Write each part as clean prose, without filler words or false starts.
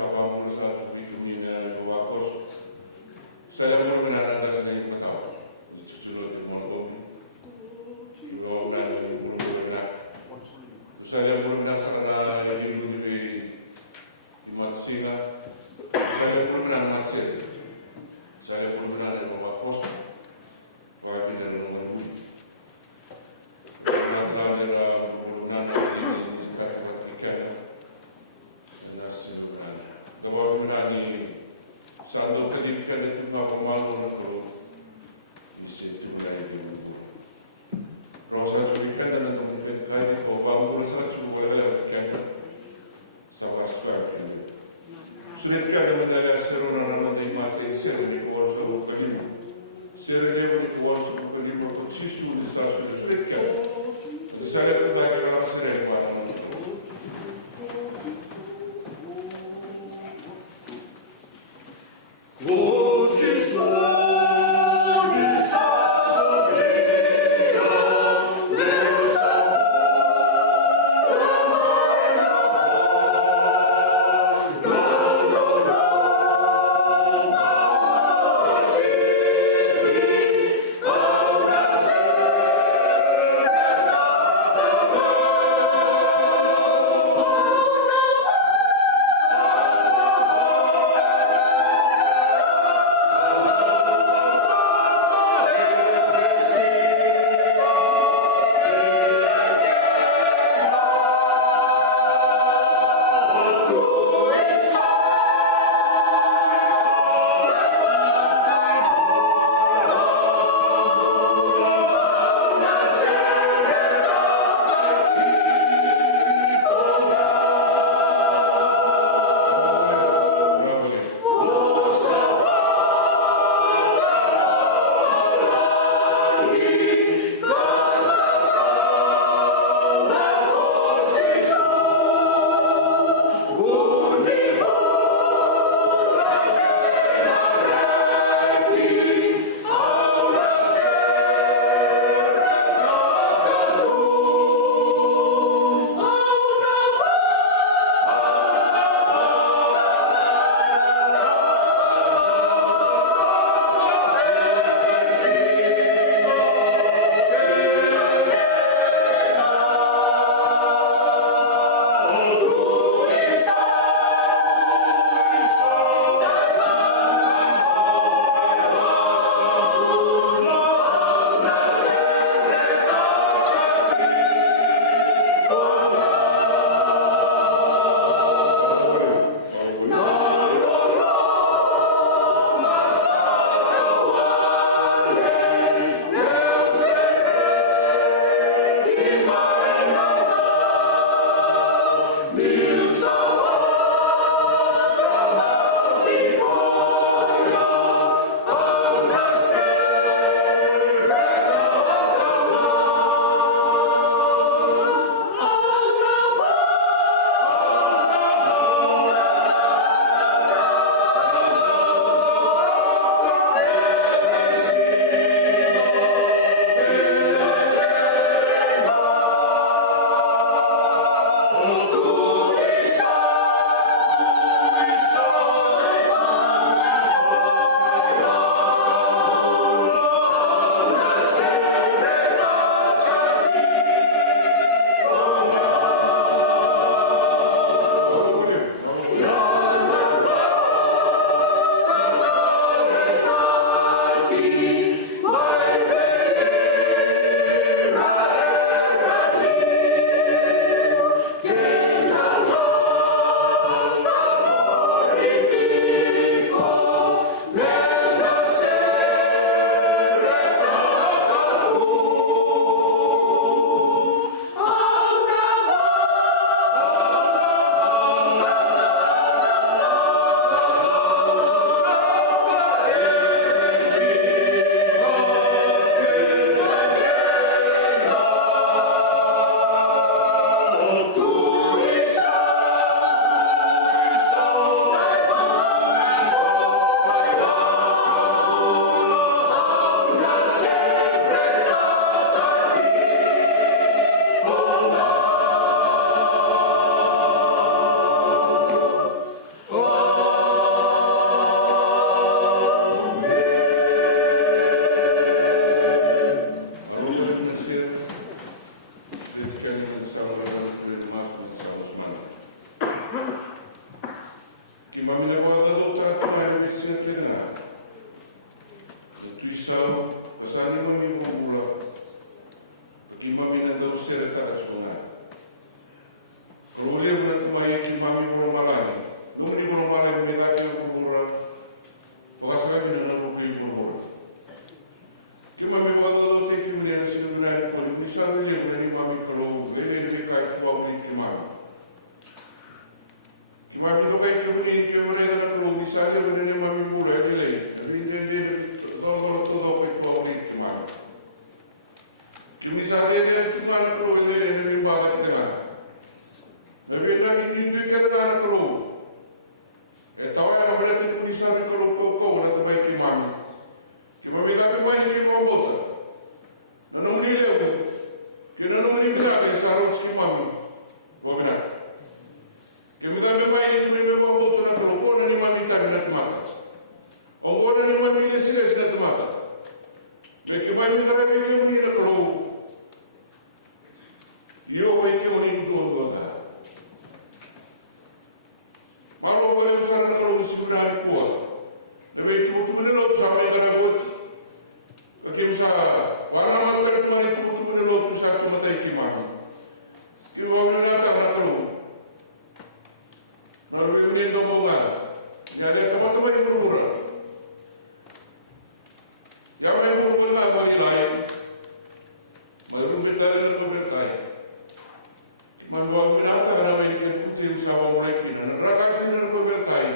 Sabang Pulsa Tupi Dumina Wakos saya mau benar anda sedang bertahu cucur di Monogomi lo benar di benar saya mau benar serta ini di Matsina saya mau benar Matsen saya mau benar di Wakos wakil dari Monogomi benar dari Monogomi di sekitar Wakikan nasi benar. Kalau benar ni satu kehidupan itu nak membangun kalau isi jumlah itu. Rasa kehidupan dalam kehidupan lagi kalau bangun rasa cukup dalam kehidupan sama sekali. Sulit kan menjadi seorang orang yang masih seru di bawah sebuah kelima. Seru di bawah sebuah kelima itu cisu di sasu sulit kan. Saya pun tak kenal seru buat Mami to kai ke muni ke ure na klo ni sa le ne mami bula di le. Ri de todo todo pe ko ni ki mami. Ki mi sa de ki mami klo le ne ni ba ga te na. Ne ve na ni ni ke na klo. E tau ya mabela te muni sa ri klo ko na te mai ki mami. Ki mami ka pe mai ni ki mo bota. Na no muni le ki na no muni sa ke sa ro ki mami. Bo bina. Kami kami mai ni kami memang boto na kalau kau ni mami tak nak makan. Oh kau ni mami ni sila sila makan. Mereka mami kerana mereka ni nak kalau yo mereka ni tu orang dah. Malu kau besar nak kalau sebenarnya kuat. Tapi tu mana lot sama yang kerana buat. Bagi masa warna mata tu mana tu mana lot tu satu mata iki mami. Kau mami ni tak nak kalau. Lalu dia beri dombonga. Jadi teman-teman yang berurang. Jangan yang berurang bagi lain. Merumpi tali dan bertai. Membawa minata kerana ini putih sama mereka dan rakyat dan bertai.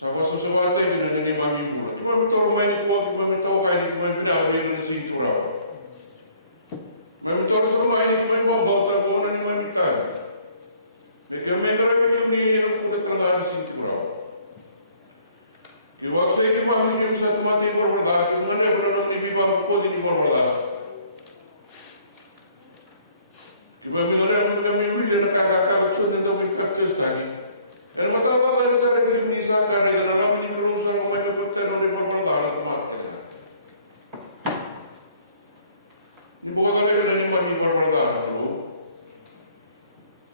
Sama sesuatu yang ini mami pula. Cuma betul main kuat, cuma betul kain, cuma tidak main di situ rawa. Betul semua ini cuma membawa tabuan ini mami tali. Mereka mereka ni yang sudah terangkan situ berapa. Kita waktu itu mami kita mesti mati berberdah. Kita mana berada di bawah podi di berberdah. Kita mengenal wili dan kakak cuci dan tapi kertas tadi. Dan mata apa yang saya kita misal kerana dan apa yang perlu saya mau berkata di berberdah mati. Ini bukan kalau ni mami berberdah tu.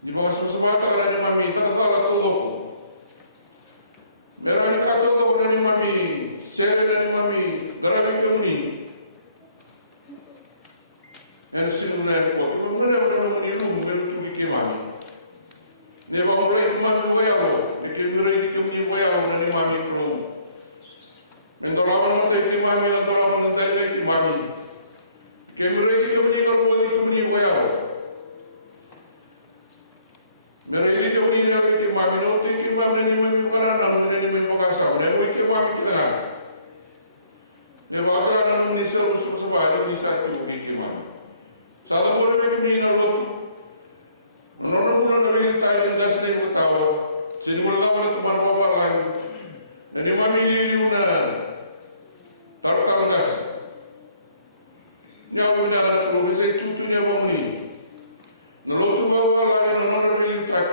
Di bawah sesuatu kerana mami tak kalah todo. Mereka ni kata todo kerana mami, saya kerana mami, dalam hidup ni. Yang sebenarnya kuat. Kalau mana orang mani lu, mana tu di mami. Ni bawa mereka mami bayar. Di mereka ni bayar kerana mami kalau. Mentolawan mata di mami, mentolawan mata di mami. Mereka ni kalau di bayar. Mereka ini kemudian yang kita mami nanti kita mami ni mami mana nama ni mami makasau. Ni kita mami kita. Ni bawa nama ni sebab ni satu kita mami. Salah boleh kita ni nolak. Menolak bulan dari Thailand dah sini bertahu. Sini bertahu tu mana bawa lagi. Ni mami ni una taruh kalangkas. Ni awak ni ada kalau bisa itu tu ni awak ni. Nolak tu bawa lagi nolak tak.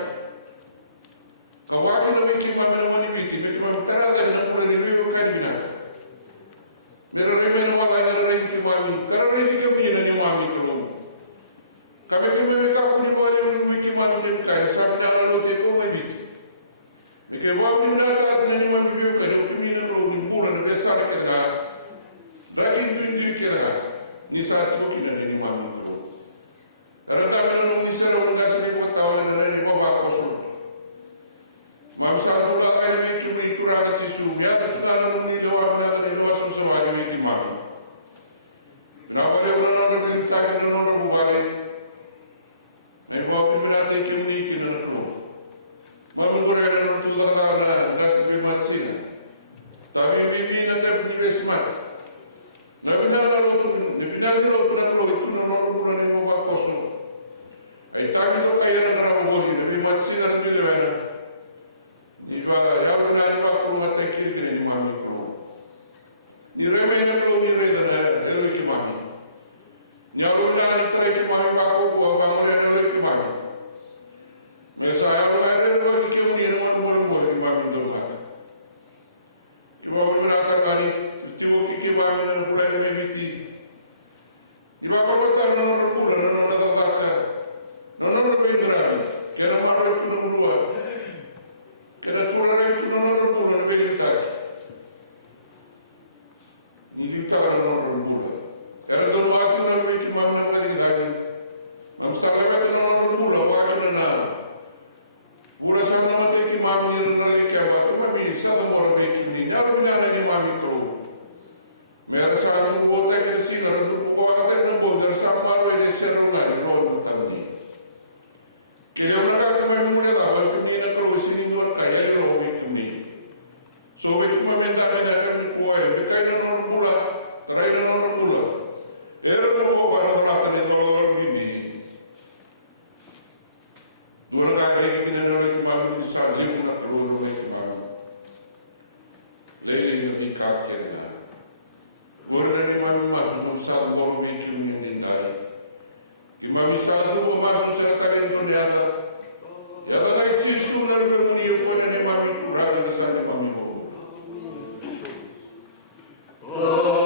Kawaki na wiki mami na mani wiki, wiki mami tara lagi na kule ni wiyo kan bina. Nera rime na wala na rinki mami, kara rinki kami na ni mami kulong. Kami kami ka kuni wala ni wiki mami tem kai, sabi na na lote ko may wiki. Wiki wala ni na ta na ni mami wiyo kan, kami na kulong ni mula na besa na kena. Brakin duin kena, ni sa tuki na ni mami kulong. Karena kami na nung isara orang kasi ni mo tawala na ni baba koso. Mam satu lain ni cumi kurang cisu, miata cuma lalu ni lewat nak ni lewat susah aja ni mami. Kenapa dia orang orang kita kita orang berbalik? Ini bawa peminat cumi kita nak keluar. Mam berada dalam tu zaman nasi bimat sini. Tapi bibi nanti berdiri semat. Nabi nak lalu tu, nabi nak lalu tu nak keluar itu orang orang ni bawa kosong. Tapi tu kaya negara boleh, nabi mat sini nanti lewat. Ifa ya benar ifa perlu mata kiri ni mami perlu. Ni remeh nak perlu ni reda na elu ki mami. Ni alu na ni trai ki mami ba ko ko ba mo na elu ki mami. Me sa ya ba reda ba ki mo ni mo mo ki mami do ma. Ki ba mo na ta ngani ti mo ki mami na pula ni meti. Iba ba ko ta no no pula no no ta ta ka. No no no bendra. Ke na maro tu no luar. Kena tular itu nonton bulan belintak. Ni liutar nonton bulan. Kena tuh waktu nak bikin mam nak lagi lagi. Am salah kata nonton bulan waktu nak. Bulan sama nama tu ki mam ni nali kaya. Cuma ni satu orang bikin ni. Nak bina ni mam itu. Mereka satu buat tak sih. Orang tu buat tak nak buat. Sama malu ini seru nak nonton tadi. Kaya orang kata mam mula So we kumamenta kami kuai, bekai na nono pula, tarai na nono pula. Era no po wala rata ni tolo bini. Dua kali kita nono kumami saliu na keluar ni kumami. Lele ni kakeknya. Gora ni mami masuk sal gor bikin meninggal. Di mami sal tu masuk sel kalian tu ni ada. Ya lagi cisu na bermuni pun ni mami turun na sana mami mo. Bye.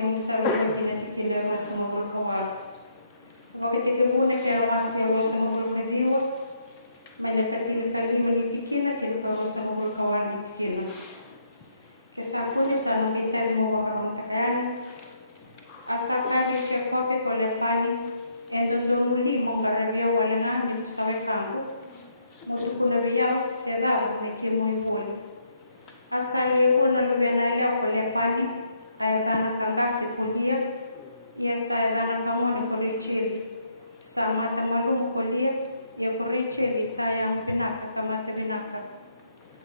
yung sa mga kinakikilera sa mga kawal. Wakitikibuna kaya wasi ako sa mga kabiwa, manakatil-katil itikina, kiliparo sa mga kawal itikina. Kesa ako ni sa nakita mo mga kakayan, asakari siya kopi ko lepani, endondoluli mong karabia wala namin sa rekango, mutukulabia sedal na kimoy-puli. Asali ko na lubenalya ko lepani, ay tanang kagasi po dia, iya saya tanang kamu na kulichiri. Sama tamalu ko dia, ya kulichiri saya pinaka kamata pinaka.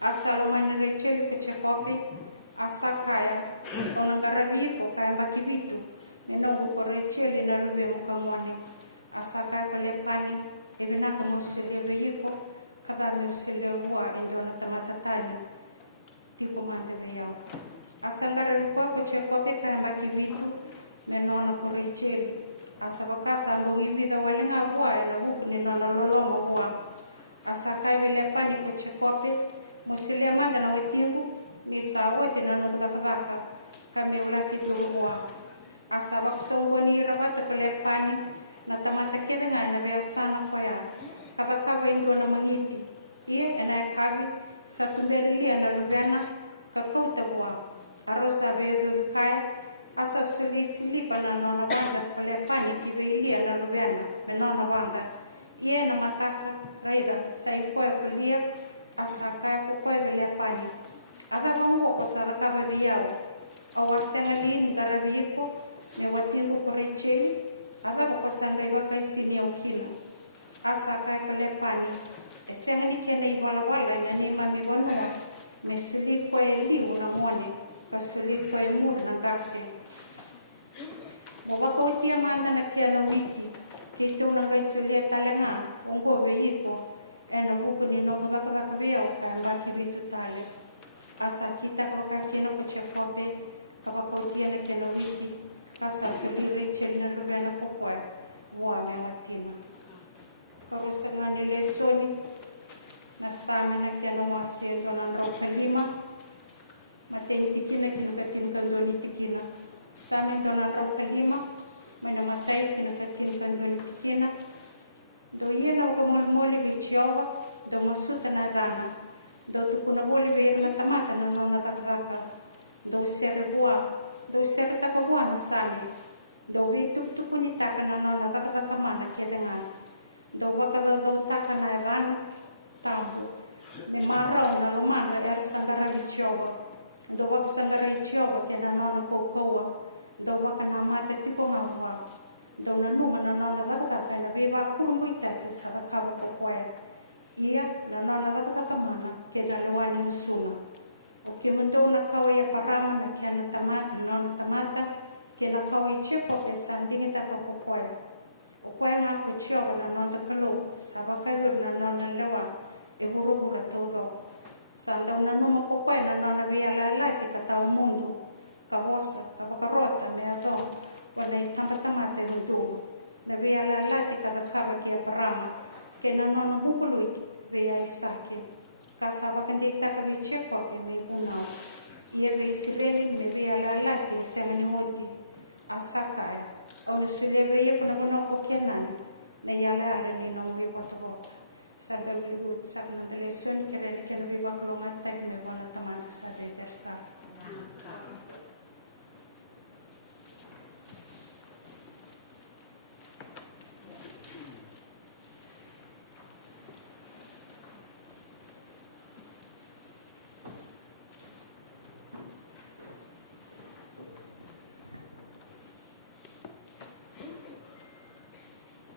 Asal man kulichiri ko siya kopi, asal kaya, kung nagarabi ko, kaya matibito, ino ko kulichiri na lubeng kamuani. Asal kaya lepani, ibinaka mo siya ko, kabar mo siya buwan, ito na tamatatanya. Tigo manda niya. Asangara ko siya kopi kaya makibitu na nono ko richebi. Asabakasa mo hindi ka wali nga buwan na buwan ni nono lolo mo buwan. Asakaya lepani ko siya kopi mo sila manda na witimbu ni sawote na nagkakabaka kami ulati ko buwan. Asabakso wali rabata ka lepani na tamanda kira na nabiyasana ko yan. Kabakawa hindi na mamiti. Iya na kabis sa sundari dia lalu gana kakau tawa arus abe kai asas kali sili pada nona bangga pada pani ibe dia lalu gana nona bangga ia nama kah raida saya kuat dia asal kai kuat dia pani ada mau asal kau dia awas dengan ini dari itu lewatin tu perencing ada asal lewat kai sini mungkin asal kai pada pani sehari kena iwala-wala na ni mamiwana mesuli kwa elimu na mwone kasuli kwa elimu na kasi wakautia maana na kia na wiki kintu na kaisule kalena ongo veliko ena huku ni nomu waka kakubea ukalaki vitu tale asa kita wakati na kuchekote wakautia na kia na wiki asa suli cheli na lumena kukwa wana matinu kawusana nile soli Nasama na kaya naman siya ng kalima. Matay tikina, kinakatimpan doon ni tikina. Sami ka ng kalima, may namatay, kinakatimpan doon ni tikina. Doon yun ako kumulmuli ni Chiyawa, doon masuta na rana. Doon ko namuli kayo ng tamata ng mga nakagaka. Doon siya nagwa, doon siya katapawa ng sami. Doon ito ko ni kaka ng mga nakagaka man, kaya nga. Doon bakagagawta ka na rana. Tanto, me marra na romana del sagara di Chiova, dove sagara di Chiova che non hanno poco, dove che non manda tipo mamma, dove non hanno la data che aveva come te sa cavo per quello. Ia non hanno la data mamma che la non nessuno. O che molto la poi parama che hanno non tamata che la poi c'è poche sandita con quello. O quella che Chiova non hanno quello, stava quello non hanno levato. Guru todo sala na numa ko na na via la ti ka mundo ka bosa ka karota na do wala tama te do na via la ti ka ka ki parama ke na no mukului via isati ka sa wa kan dita ka vi chepo ni una ye ve sibeli ni via la ti se no asaka o se le ve ko na ko kenan na ya la ni no vi ko sampai ibu sampai televisi kita akan berikan peluang dan bagaimana teman saya terasa.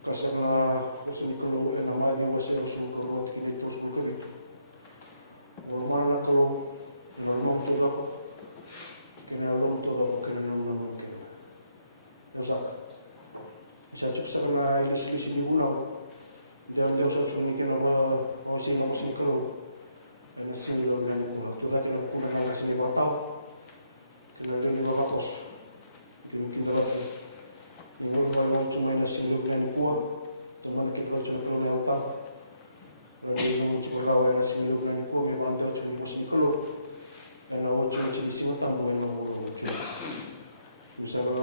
Kasana usul kalau nama dia masih usul kalau kita itu usul kiri. Normal kalau normal kita kena orang tu orang kena orang kita. Dosa. Saya sebenarnya istri guna. Jangan dia usul mungkin orang orang sih nama usul kalau. Karena sih orang tu dah kita pun ada sini batau. Kita lagi berhapus. Mungkin dalam Mungkin kalau cuma nasi dengan kuah, teman kita cuma kalau lewapan. Kalau yang cuma lawan nasi dengan kuah, memang tak cuma nasi kalau. Karena orang cuma jadi siapa tahu yang orang tu. Misalnya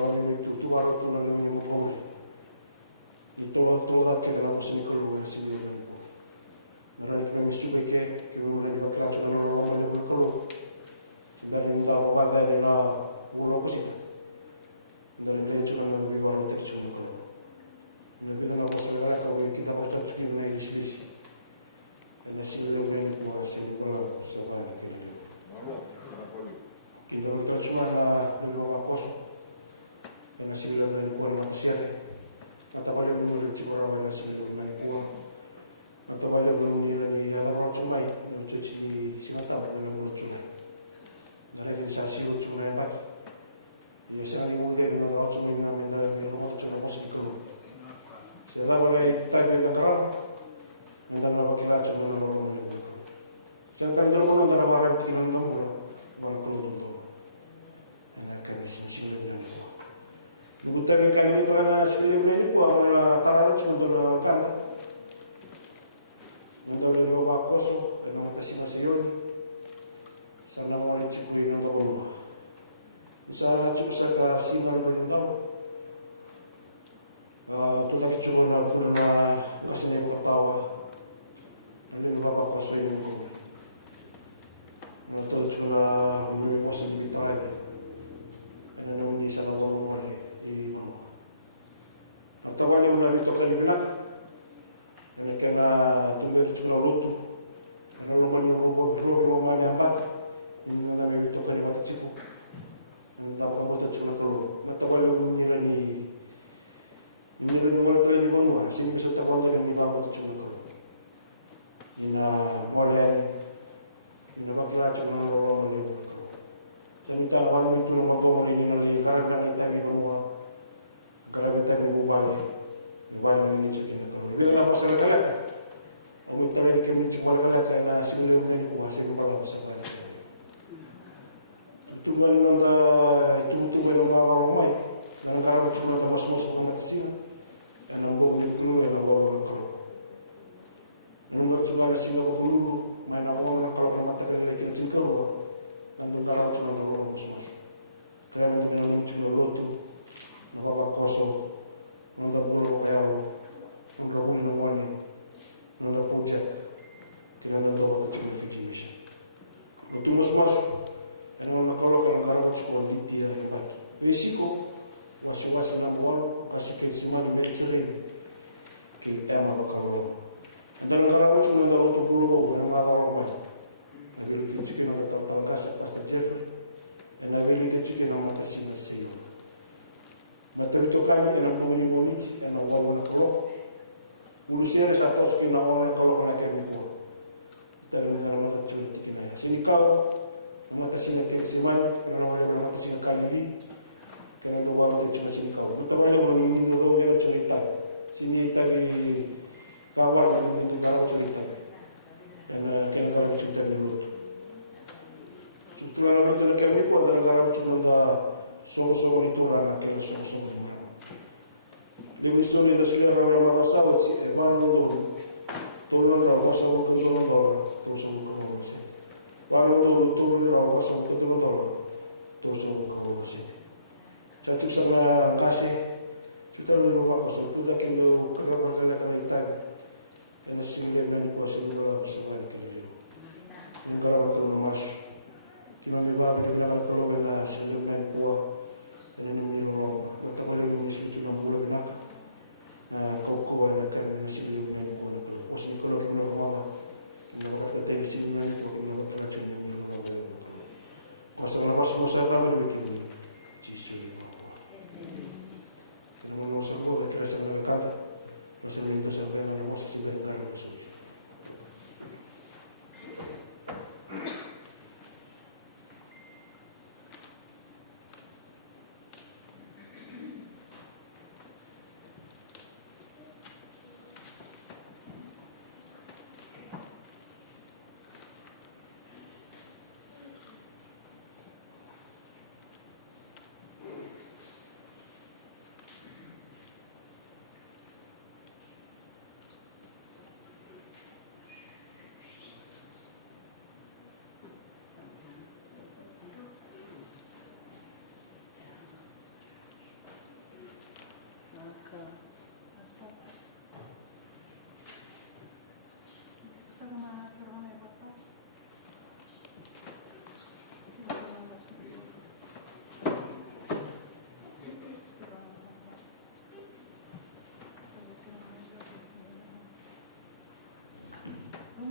sila ng tao. Tulad siya ko na po na kasi niya ko katawa. Hindi mo mapapasuyo ko. Tulad siya na may posibility tayo. Ano naman hindi sa lawang pa rin. Ang tawa niya mula dito kalibinak. Kaya na tulad siya na luto. Ano naman yung rubo man yung bag. Hindi na namin dito kalibinak sipo. Ang tawa siya na tulo. Natawa yung nila ni wala pala yung mga sino sa tawa niya yung ibang siya na tulo. Ina wala yan. Nakapalacho na nawawalan yung ito. Sa nitawan ito na mag-ori nyo na harapan ng tabi ng mga kalabitan ng bubalo. Iwanan nyo sa tinatawag. Hindi na pasalagala. Kung may talagang kami sa walagala kaya na sinulong na yung buha, sino pa lang sa walagala. Ito ba naman na itutubay ng mga kawamay na nag-arap sa mga mas-mas kung natin ay nang buong yung tulungan na wawala ng kalong. Nung nagsunod sila ko kululu, may nakuha ng kalong na matagal na itin sin kalong, ang yung kalong sa mga nalong mas-mas. Kaya mo tinanong siya loto, nakakakoso, nang nagpulo ko kayo, nang gawin ng wani, nang nagpunset, tinanong daw ako siya notification. Magtumas-mas, ano nakalong ka ng kalong sa mga diti na iba. May siko, wasi-wasi ng walo, kasi kisiman na isirin, kaya makakalong. Ang tanong ko ng laro ng pulo ng mga kawawan. Nagulitid siya ng katawang-tawang sa Pastor Jeffrey. And nagulitid siya ng mga kasinasiyo. Natalito kami ng mga nimonits at ng wawang nakalok. Ulusir sa atos kinawang nakalok na kayo po. Talagang nga matatuloy at kinaya. Sinikaw, ang matasinag kay Siman, nanawala ko ng matasinag kanili. Kaya nawala din siya sinikaw. Kung tawala mo, hindi mo daw yan at sulitan. Sinita ni Kawan ang hindi karawat sa lita. Dan kaya karawat sa lita ng luto. Setelah lalu terus kami pun adalah karawat sa mga soro-soro nitura na kaya soro-soro nitura. Di mo isto nila sila karawat mga sabat si Evan Londo. Tulong raw, wasa mo tulong raw, tulong raw kasi. Paano Londo, tulong raw, wasa mo tulong raw, tulong raw kasi. Satu sama kasih, kita melupa kosong, kuda kilo karawat na kalitan. Dan sehingga dengan kuasa Allah bersama kita. Negara waktu lemas, kita membawa dengan keluarga hasil dengan buah dan ini membawa. Kita boleh mengisi cuma boleh nak, kau ada kerana hasil dengan buah. Usaha kalau kita membawa, membawa kita hasil dengan buah, membawa kita cuma boleh. Masa lemas masa ramai kita, sisi. Kalau masa buah kita sedang kan. Masa ini bersama dengan masa sudah berada di sini.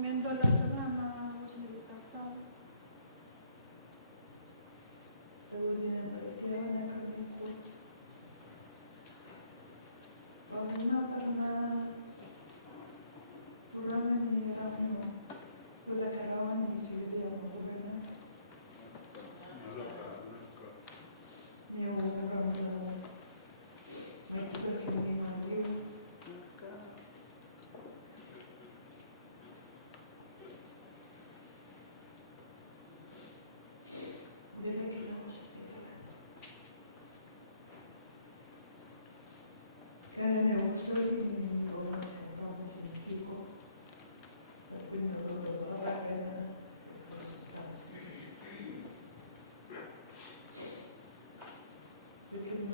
Mendola sama sendiri kata. Kemudian berarti kami pun karena kurang ni kami pada karawan ni sudah yang berbeza. Ni orang kami mereka kini maju. Karena usaha ini orang sedang mencukup, tapi orang kena jadi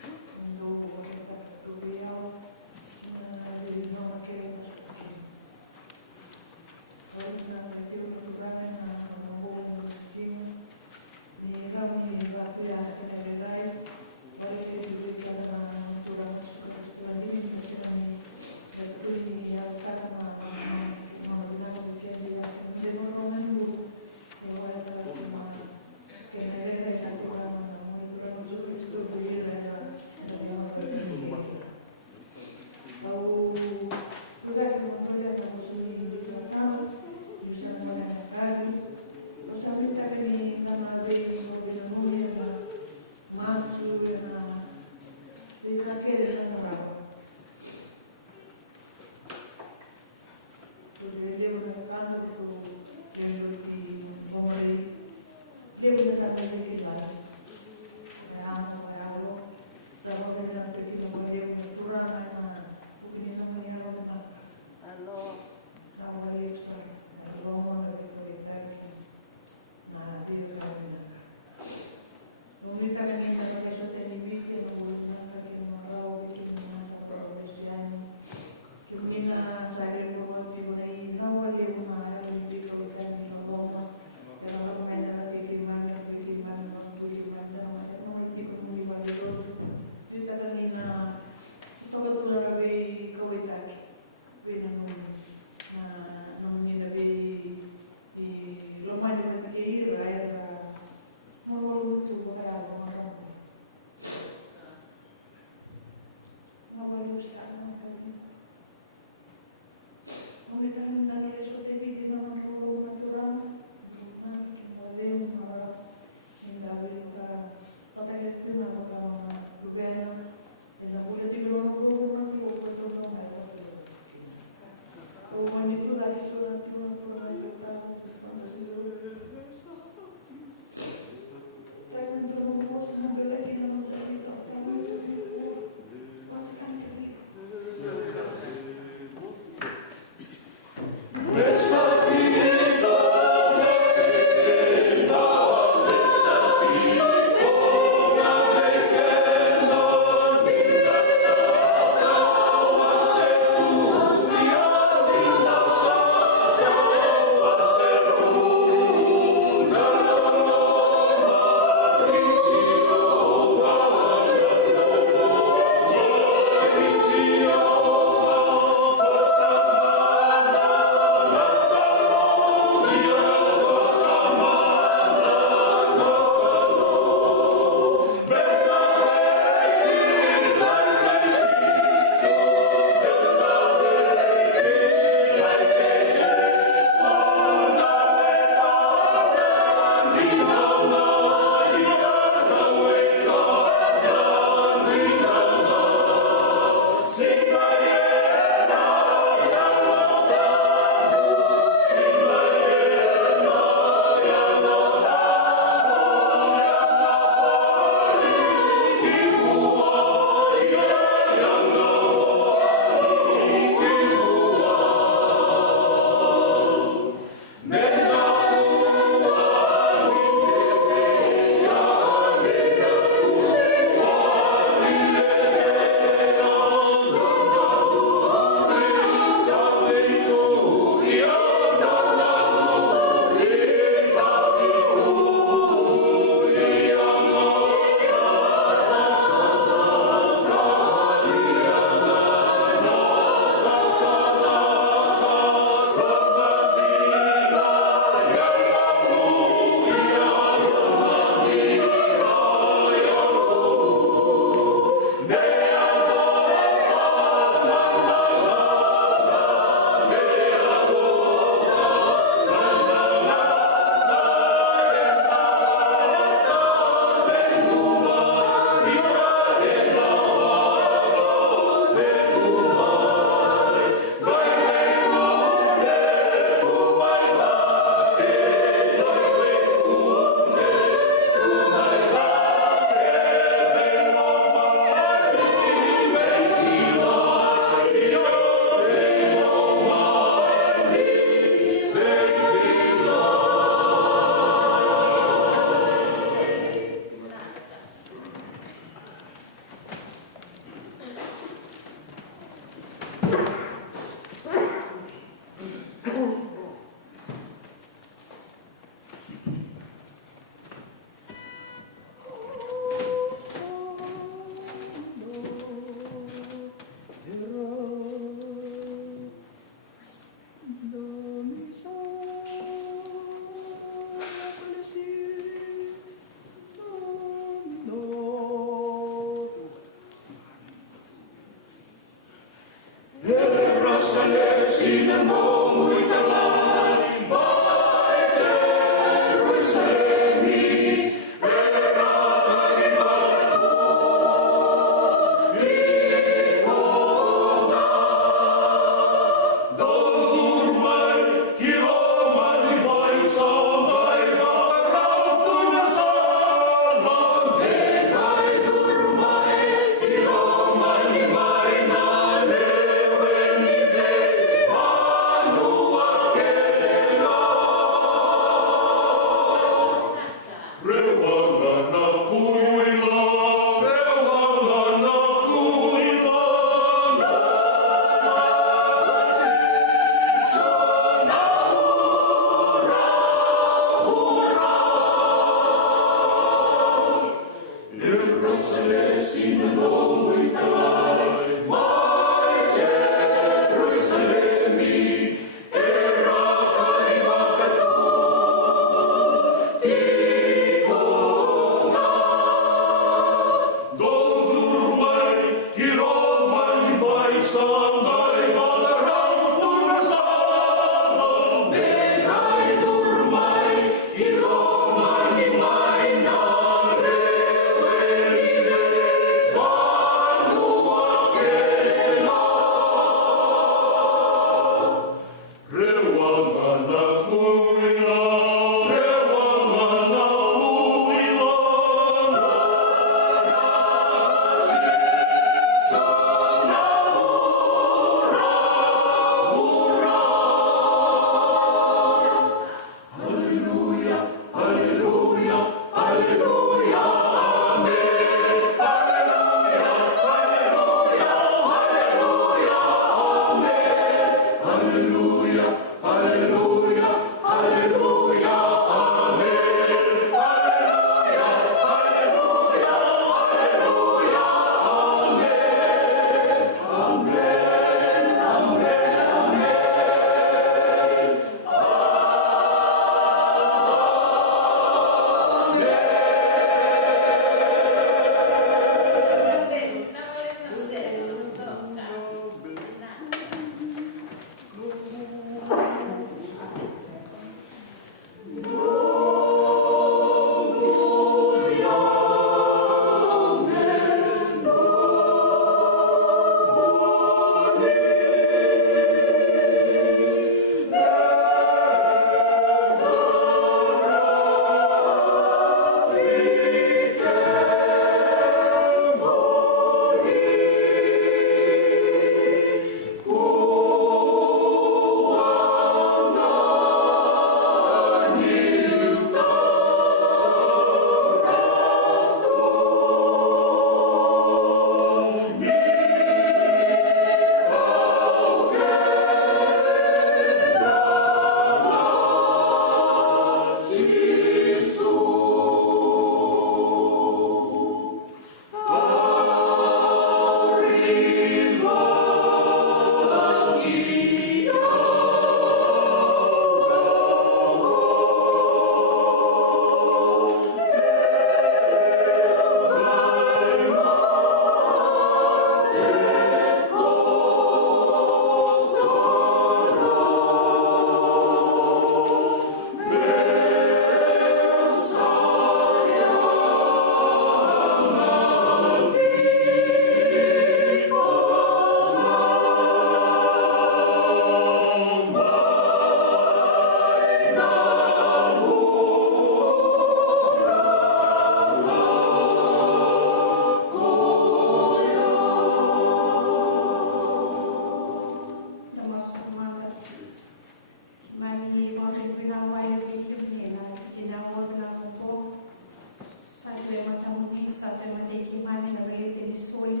te kimani na velete ni soi.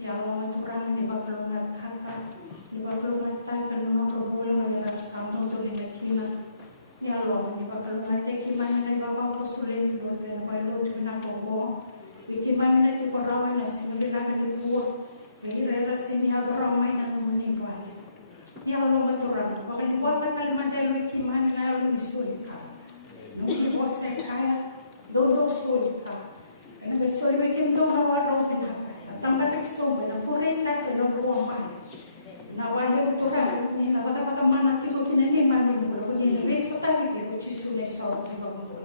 Ya Allah Tuhan ni bakal mengatakan ni bakal mengatakan nama kabul na santo to ni kina. Ya Allah ni bakal mengatakan kimani na baba ko sulit do na bailo di na kongo. Kimani na ti parawan na sinubila ka ti buo. Nahirera sini habaramay na tumanibwan. Ya Allah Tuhan bakal buat kalimantan kimani na Allah ni sulit ka. Nung iwas sa kaya dodo sulit ka. Ang sulit may kinto na waraw pinaka. Tambah ekstrom, na purita ke dong ruang na wajib Tuhan ni na bata mana tigo kinani mandi mulo ni beso tabi ke kuci sule so tigo mulo.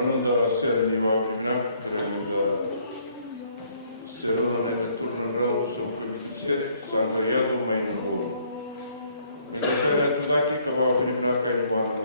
non da servi ma da se non è tutto un bravo so che sta tagliando mai no. E se tu dai che va a venire la kai quando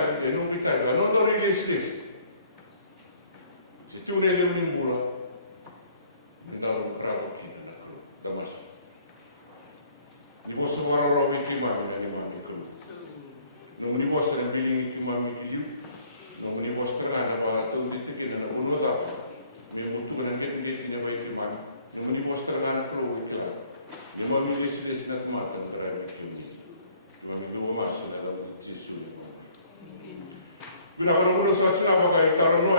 pitai, e non pitai, ma non torni le stesse. Se tu ne devi in bula, andare un bravo chi da masso. Ni posso fare robe che mamma e mamma con non mi posso essere bene che mamma che diu, non mi posso sperare per tutto il che non può dare. Mi è molto bene che ne vai che mamma, non mi posso sperare per lo che la. Non mi viene si destina tomata per il ma mi devo masso nella decisione. Quindi quando uno sta facendo che tarano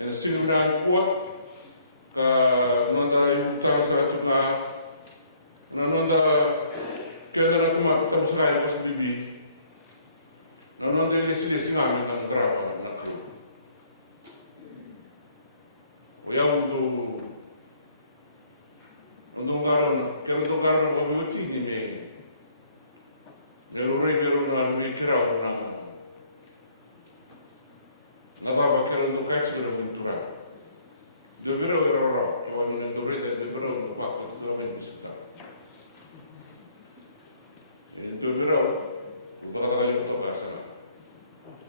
nel silvran qua che non da aiutanza a tutta non da che andare a tomata per usare questo bimbi non deve essere sinami tan grava na club. Vogliamo quando un garon come uccidi me nello regalo non creava una baba che non cazzo della cultura dovrebbero errore che vanno nel dorete dovrebbero fatto totalmente visitare e dovrebbero poteva avere tutto a casa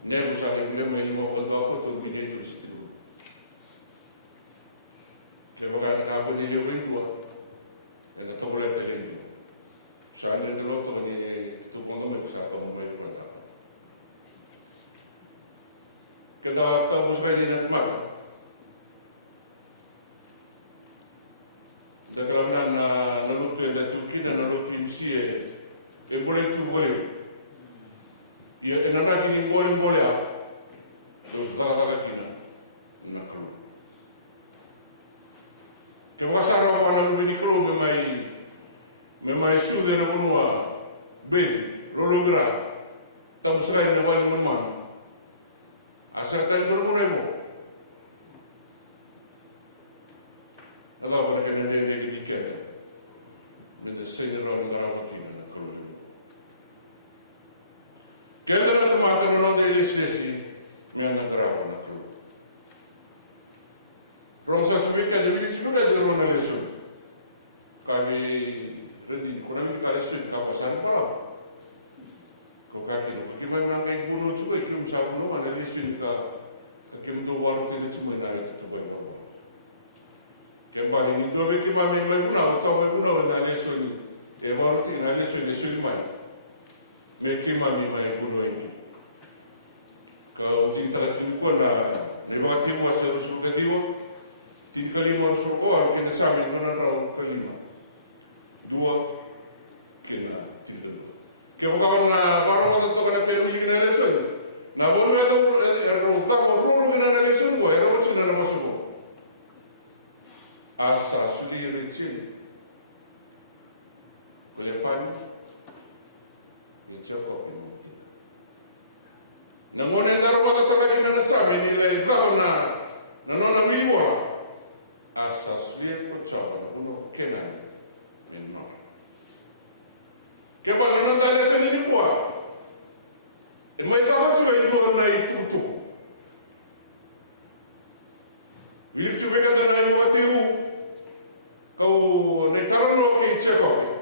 ne lo sa che abbiamo il nuovo dopo tutto il dietro istituto che magari a quelli di Windows e la tovoletta lì cioè nel prodotto che tu quando mi sa come vuoi ricordare che da tanto svegli nel mare da che la minanna la lotta da Turchia la lotta insieme e volevo e non è che in voleva lo dava la china una cruz che va sarà quando non mi crede mai su della buona bene lo logra tam srai na wani man asa tan dormo Allah perché ne deve di chiedere mentre sei lo andrà mattina na collo che la tomata non deve stessi mi hanno grava na collo Pronto ci becca di vicino del rona le su kami ready kuna mi kare su ka pasar ba ko kaki mai mai bunuh cuba kim sa bunuh ana le su ka kim do waro te cu mai na itu ba ba kembali ni do be kim mai bunuh atau mai bunuh na le su e waro te na le su mai me kim mai bunuh itu ka cinta cu na ne ma kim wa su gadiwo tin kalima su ko ke na sa me na ra kalima dua kena tiga. Kemudian baru kita tu kena pergi kena lesson. Na baru ada rota baru kena lesson gua, era macam mana masuk. Asa sudi recin. Kelepan, dicakap ini. Namun yang dalam waktu terlaki kena sama ini lagi tahu na nona miliwa. Asa sudi percaya untuk kena. Che poi non dà le sene di qua e mai faccio il giorno ai tutto vi dico che da nai quattro o ne tarano che c'è come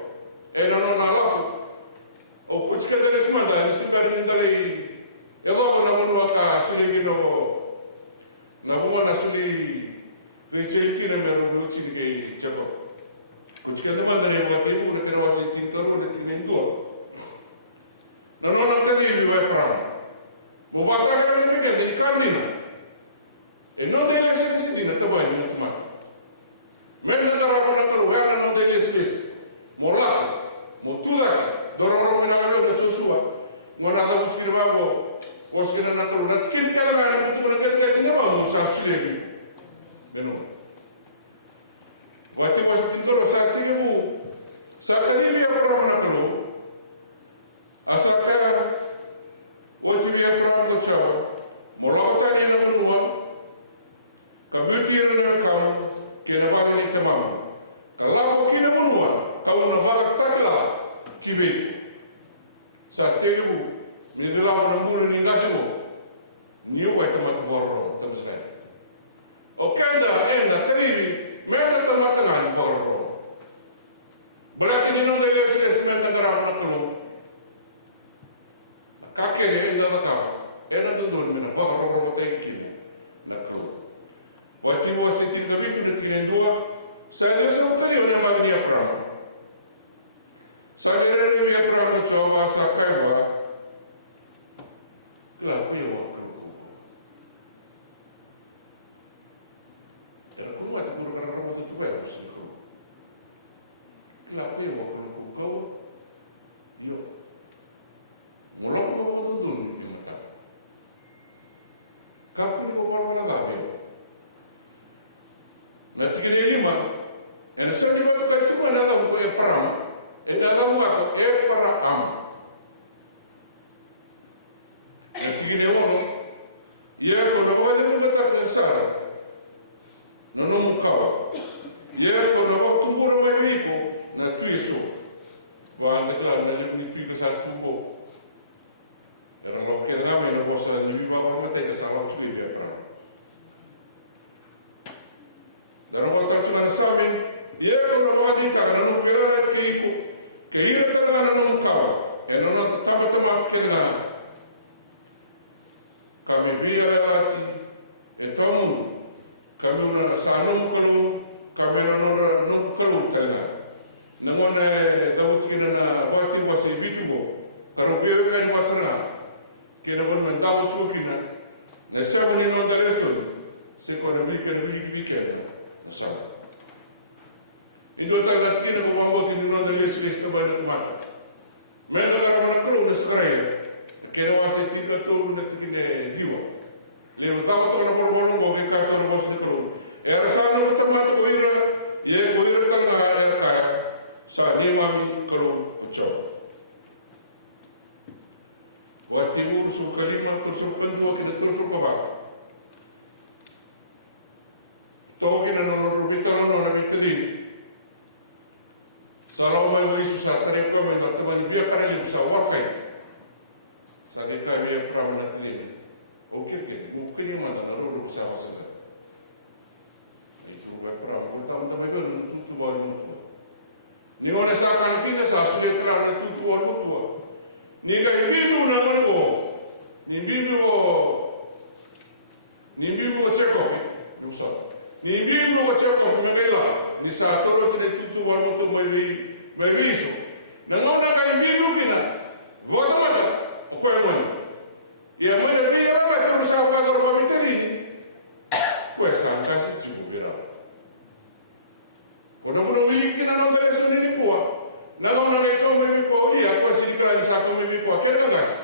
e non ho nada o kuch che delle smanda ni sinda ni ndale e dopo na mono aka sile gi no na mo na suli ne c'è chi ne me lo ci che c'è come kuch che domanda ne va tempo ne però se tin caro ne tin ndo non ho anche di vive pra mo va a che ne che di cammina e non delle stesse di na tabani na tuma men na roba na pro va non delle stesse mo la mo tu da dororo me na galo na chusua mo na da buch kirba mo oskina na pro na kin kala na tu na ke ne ba mo sa sile de no Waktu pas tinggal saat ini bu, saat ini dia pernah menaklu, asalkan waktu dia pernah kacau, melakukan yang kedua, kemudian dia kamu kena bangun itu malam, kalau kena kedua, kalau nak taklah kibik, saat ini bu, midalam nambul ni gasmu, ni waktu mati borong, tahu sekali. Oke anda kali. Mereka tengah-tengah borong. Berarti ini non deve essere menda grava na kulu. Kakek dia indah tak ena dondon mena bakaroro taikine na klo wati wo se tinga vitu na tinendua sa yeso kali ona magni aprama sa gere ni aprama chowa sa kaiwa kla kuyo klo era kuma ta pur karara tu tuwe so kla kuyo klo yo molok ko dondon kita kapuri ko wala gabe na tigene lima ena sani watu kai tu na ga ko e param e na ga mu ko e para am na tigene wono ye ko no ko le mu ta na sa no no mu kawa ye ko no ko tu boro mai wi ko na tu yeso ba na ka na ni tu ko sa tu bo era lo que era meno bossa di viva ma te che sa tu e para Daro volta chuna saben, ye ko no di ka no pera na triku, ke hira ka na no ka, e no no kama tama ke na. Ka me bia ati e tamu, ka me na sa no ko, ka me no ko tela. Na mone da utkina na wati wasi bitubo, aro bia ka ni watsana. Ke na bono da utkina, na sabuni no da leso, se ko na weekend. Salah. Indo tak kini ko mambo tini no de lesi to ba na tomata. Menda ka na ko na skrai. Ke no wase ti ka to na tikine diwa. Le ba to na bolo mo ka to na bos ni ko. Era sa no tomata ko ira ye ko ira ta na ala ka sa ni mami ko cho. Wa timur su kalima to su pendo ki to su ko ba. Toki na no rubitalo no na bitadin. Salau mai wai su sa tare ko mai na tani bia kana ni sa wakai. Sa de ka bia pramana tini. Oke ke, no kini mana na ro sa wasa. Ai su vai pram, ko ta mata mai no tutu ba no. Ni ona sa kan kina sa su de kra na tutu wa no. Ni ga bibu na mo ko. Ni bibu ko cheko. No sa. Ni bibu ko cheko ko mengela. Ni sa toro tene tutu wa no mai viso. Na ngona ka bibu kina. Vota mata. Ko e mo. Ia mai de bia la toro sa wa do ba vitrini. Questa è una casa di vera. Quando uno vede che non deve essere di qua, non è come mi può dire, quasi di là sa come mi può, che ragazzi.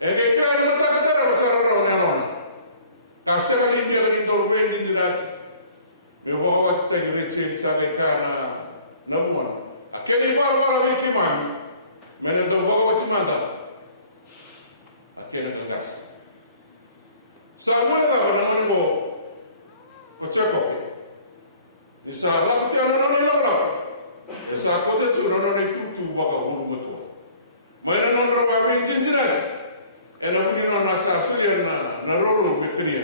E che cari non sta a non sarà una nonna. Cassera limpia di dormenti di ratti. Mio uomo ti dice sa che cana na buona. A che ne parla la vittima? Me ne do uomo ci manda. A che ne ragazzi. Sa mo ne va non go. Ko cheko. Isa la kuti ana no la. Isa ko te tu no ne tutu waka huru moto. Mai no ro ba bin tinjirat. Ena kuni no na sa sulia na roro me kenia.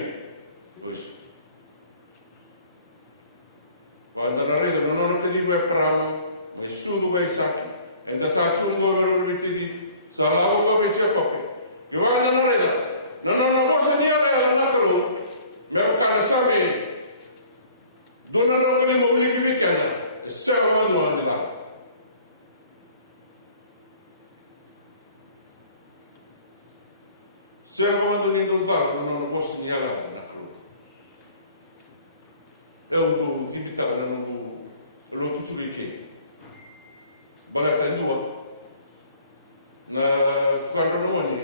Pois. Quando na rede no ke digo e prama, mai sulu vai saki. Enda sa chungo ro mitidi. Sa la ko be cheko. Yo ana na rede. No bosa ni ala na tolo. Me ko kana sabe. Dona rovoli mobili che mi chiama e servono non là. Servono non in là, non posso segnalare la croce. È un po' limitato, non lo tutto di che. Balata in due. Quando non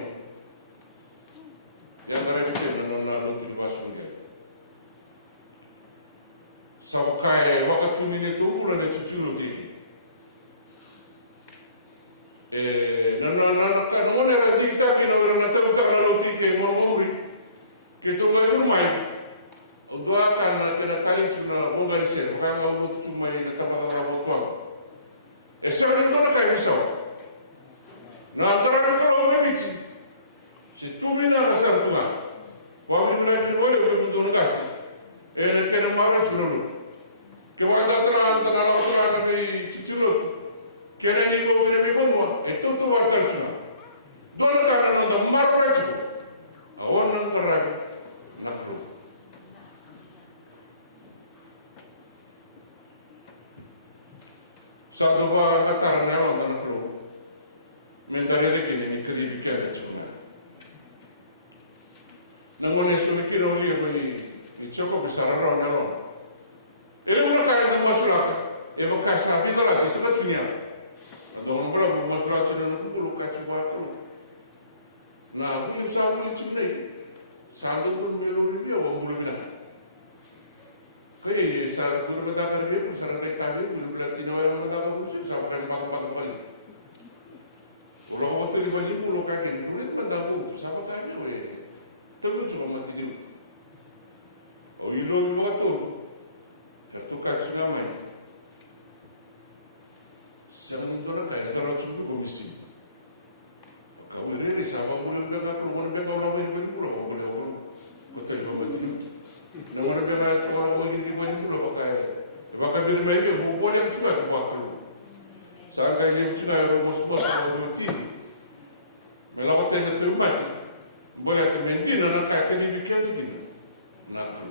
è, andare a vedere, non ha tutto di basso. Sabukai wakati ni tu kula ne chuchulu tiki. Na kan mo na dita ki no na ta ta na tiki mo ngori. Ke to mai rumai. O doa kan ke na tali tu na mo ga se ko ga mo tu mai na ta ma na mo to. E se ni to na kai so. Na dra na ko me biti. Se tu vina ka sa tu na. Wa mi na ki mo le ko to na gas. E ne ke na ma ra tu no. Che guarda tra la dei cicciolo che ne dico che ne vivono e tutto va a calciare. Dove canano da marroccio Sando ba ngatar na lang na klo. Mentare de kini ni kedi bikela chuma. Nangone sumi kilo li ni choko bisara ro na lo. Ele una kaya de masula. E bo ka sa bi dala ki sa tunya. Ado mbala bo masula tuna na ko ka chwa ko. Na bu sa bu chule. Sando to melo ri yo bo bulu bina. Kaya sa guru mata karbe ko sa rate tabi bulu bina tino ya mata ko si sa kan pag balik. Kalau kau tu dibanding pulau kaki, kulit pendamping, siapa tanya oleh, terus cuma mati ni. Oh, ilo ibu tu, tertukar sudah main. Jangan orang kaya terlalu cukup komisi. Kau ini siapa boleh dengar keluar dengar orang ini pulau, kau boleh orang, kau tanya mati. Orang dengar keluar ini dibanding pulau pakai, pakai biru mereka, bukan yang cuma tu pakai. Saya kaya ni cuma rumah semua orang mati. Melawan tanya tu mati, boleh tu mendin anak kakak di bikin tu tidak. Nak.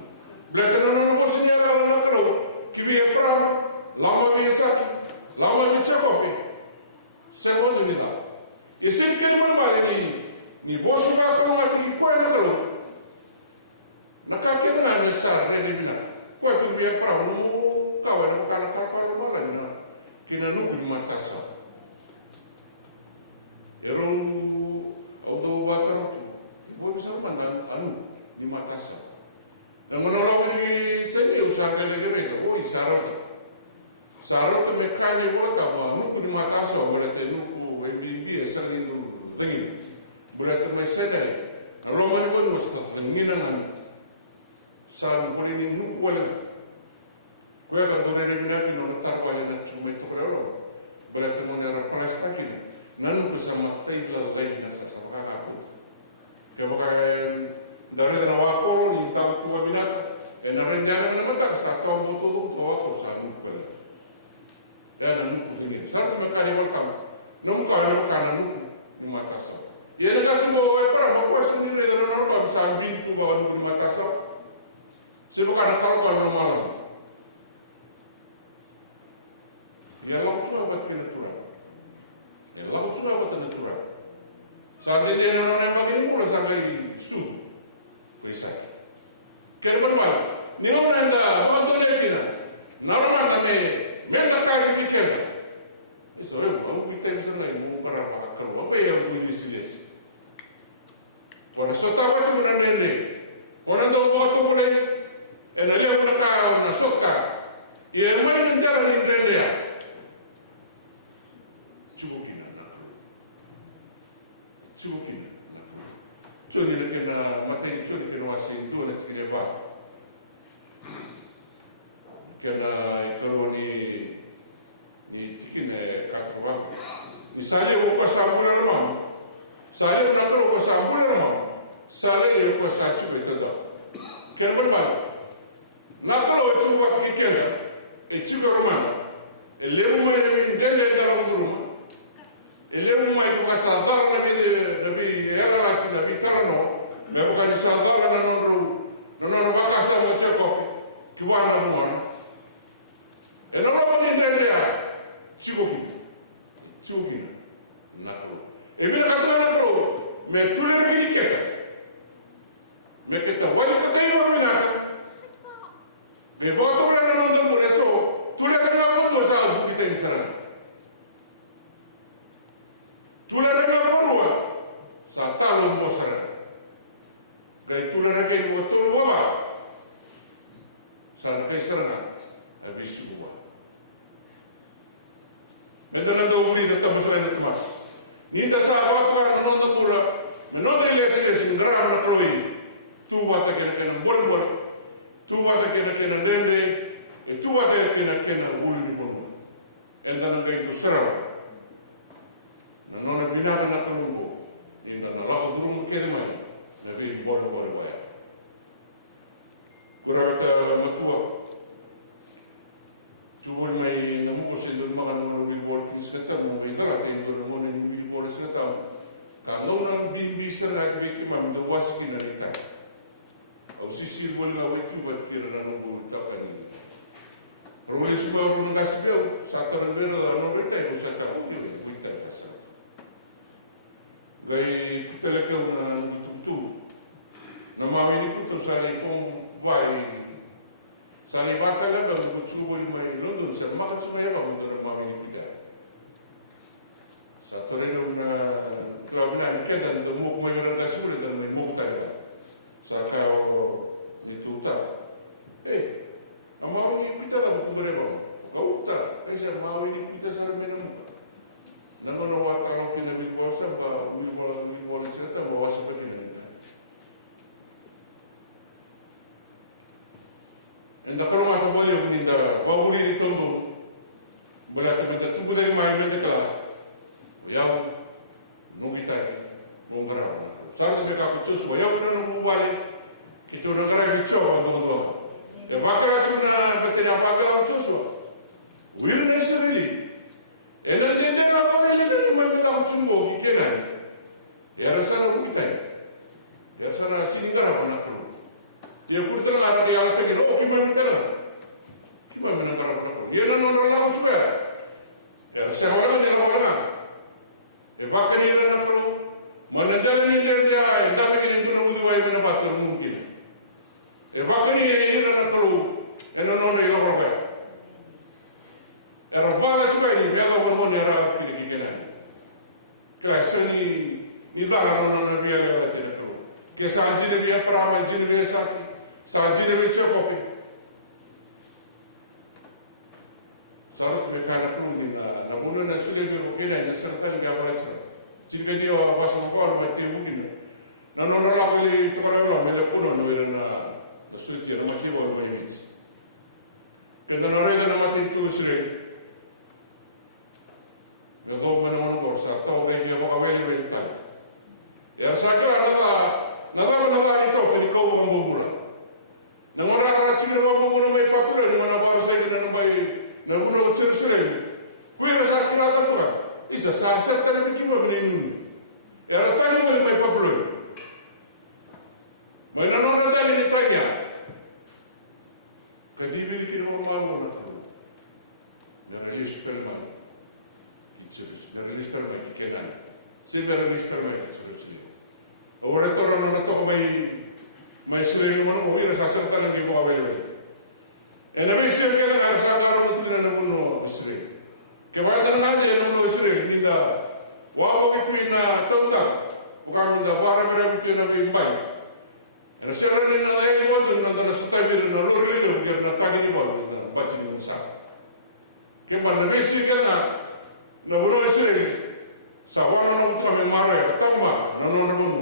Boleh tu orang bosnya kalau nak kalau kibi peram, lama biasa, lama biasa kopi. Semua tu ni dah. Isi kini mana ni bosnya kalau mati kau yang kalau. Nak kakak tu nak besar ni bina. Kau tu biar peram, kau ada bukan apa mana ni. Kena nunggu di mata sah. Ero auto water boleh sama anu di Makassar. Dan menolong ini seni usaha negara itu, oh Sarot mekanya boleh tak nuku di Makassar boleh tu nuku MBB seni itu lagi boleh tu mesene. Kalau mana pun mesti lenginan san boleh ni nuku boleh. Kau akan boleh reminati nak tar boleh nak cuma itu kalau boleh tu mana replace lagi. Nanu bersama Taylor lain dan sekarang aku. Kemudian dari nawa kolon yang tahu tua binat, enarendana mana betul satu botol tua satu bel. Dan nanu kusini. Satu mereka ni welcome. Nung kau nung kana nung di Makassar. Ia nak kasih bawa apa? Mau kasih ni dengan orang besar bintu bawa nung di Makassar. Sebab ada kalau malam. Biar langsung buat natural. Laut sudah buat natural. Sampai dia orang yang begini pula sampai su, besar. Kerana mana? Ni orang yang dah bantu dia kena. Nama mana ni? Mereka kaya mikir. Sorry, orang kita bisa naik muka apa kalau apa yang boleh disilis. Kalau sota apa tu nak ni? Orang tu buat tu boleh. Enalia pun kaya orang sota. Ia mana yang jalan ni dia? Cukup. Cukup ini. Cuma ni kena mata ini cuma kena wasi tu nak kena apa? Kena kalau ni tikin kat orang. Misalnya buka sabun lama, saya nak kalau buka sabun lama, saya buka sacu betul tak? Kena berapa? Nak kalau cuba tikin cuba rumah, lebu mana ni denda dalam rumah. Ele mai ku sadar nabi era lati nabi tarano me bukan sadar na nono bakasa mo cheko kiwana mo eno lo ni ndendea chigoki nako e bina katana nako me tule ngi keta me keta wali ka dai ma bina me boto la nono mo leso tule ka mo do sa ku kita insara tula rega morua sa talo mosara gai tula rega ni motor baba sa gai serana abisu baba mendana do uri da tamusra ni tumas ni ta sa watu na nonda mula nonda ile sile singra na kloi tu wata kena bol tu wata kena dende e tu wata kena ulu ni bol endana gai do sara Nona bina na kalungo, inda na lako durum keremai, na vi bole waya. Kurata matua, tuwal may namuko sa idol mga naman will bole kinsetan, mga itala tayo doon naman yung will bole setan. Kalau nang bimbisa na kibiki mam, dawasi kinarita. Au sisil bole nga waitu, ba't kira na nung bumutakan. Pero wala siguro nung kasibaw, satu negara dalam mereka yang usah kamu juga kita kasar. Gai kita lagi orang itu, nama ini kita salih form by salih bakal ada bercuba di mana London, saya makan cuma ya kamu tu nama ini kita. Satu orang kalau benar kita dan muk mayoran kasih boleh dan main muk tadi. Saya kau itu tak. Mau ini kita tak betul berapa? Kau tak. Saya mau ini kita sangat menemu. Nama nama kalau kita berkuasa, wilwala serta bawa seperti ini. Enda kalau mata boleh benda, bawa buli ditonton. Berarti benda tunggu dari main benda kelar. Yang nunggitan, menggerak. Saat itu mereka kecus, yang kita nunggu balik, kita nunggu bicara teman-teman. Ya bakal cuna betina bakal kecus, will necessarily. Enak dia nak kau ni dia memang bilang cunggo ikan. Ya rasa nak kita. Ya rasa nak singgah apa nak perlu. Dia kurang ada dia alat lagi. Oh kima minta lah. Kima minta barang perlu. Dia nak nonton lagu juga. Ya rasa orang dia orang. Ya bakal dia nak perlu. Mana jalan ini dia. Entah begini tu nak buat mana batur mungkin. Ya bakal dia nak perlu. Enak nonton dia orang. Era bala juga ini, biar kau pun era pilih kena. Kelas ni dala non biar lewat itu. Kesan jadi biar peramal, jadi biar sakit, sahaja biar cokopi. Sahaja mereka nak perlu ni, namun nak sulit berkena, nak serta ni apa aja. Jika dia apa sangkal mati mungkin. Namun orang lagi tu kalau orang melapun orang na sulit dia mati bawa banyak. Kena orang yang mati tu sulit. Kalau mana borsa, tahu gaya dia bawa beli beli tadi. Ya saya kira naga itu tadi kau orang bola. Namun orang cakap orang bola mai papura di mana bahasa kita nampai, namun orang cerita. Kau yang saya kira tu kan, isa sasar kan bikin apa ini? Ya tanya mana mai papura. Mana orang tanya ni tanya. Kaji bikin orang malu nak tu. Dan Yesus terima. Realista mai kenan. Sempre realista mai solusi. Ora torno na toko mai sele no mo ira sa sa kala ngi mo awele. Ena mai sele kala na sa kala no tuna na mo Israel. Ke ba da na de no Israel ninda. Wa ba ki kuina tonga. Bukan minda bara mera bi na bi mbai. Ena sele ni na ai mo tuna na sa tabir no lori lo bi na tagi ni mo na bati ni sa. Ke ba na mai sele kala na orang Israel, sahaja orang utama marah, tambah, nono nono,